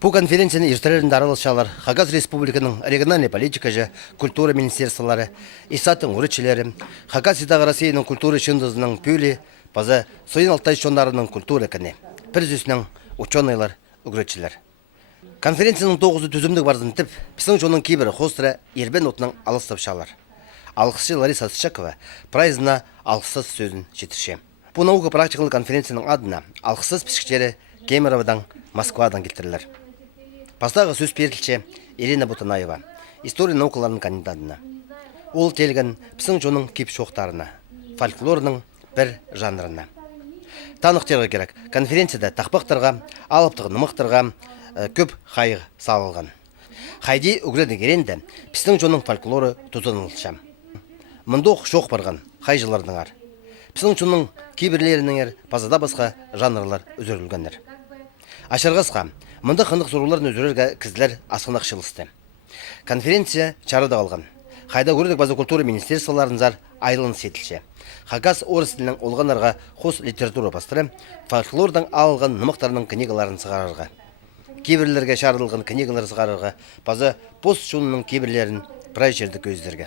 Бұл конференцияны ертерерінде аралашалар Хагас Республиканың региональный политика же культура министерстволары, ИСАТың урычелері, Хагасидағы Россияның культура шындызының пүлі, база Сойын Алтай шондарының культура кәне, бірзісінің ученыйлар, үгіретшілер. Конференцияның 9 түзімдік барзын тіп, пісің жоның кейбірі қостыра ербен отының алыстап шалар. Алқысшы Лариса Сычакова прайзына алқысыз сөзін жетірше. Бұл наука практикалық конференцияның адына алқысыз пішіктері Кемеровадан, Москвадан келтірілер. Пастағы сөз берілші Ирина Бутанаева, история наукаларының кандидатына. Ол телген пісің жоның кеп шоқтарына, фольклорының бір жанрына. Танықтарға керек, конференцияда тақпақтарға, алыптығы нымықтарға көп қайғы салылған. Хайди үгіреді керенді, пісің жоның фольклоры тұзынылшам. Мұндық шоқ барған қайжылардың ар. Пісің жоның кейбірлерінің пазада басқа жанрлар өзірілгендер. Ашарғасқа, мұнда қындық сұруларын өзірерге кізділер асқынақ шылысты. Конференция чарыда қалған. Қайда көрдік база культура министерстволарын зар айлын сетілші. Хагас орыс тілінің олғанарға қос литература бастыры, фольклордан алған нымықтарының книгаларын сығарырға. Кейбірлерге шарылған книгалар сығарырға, база пост шунының кейбірлерін прай жерді көздерге.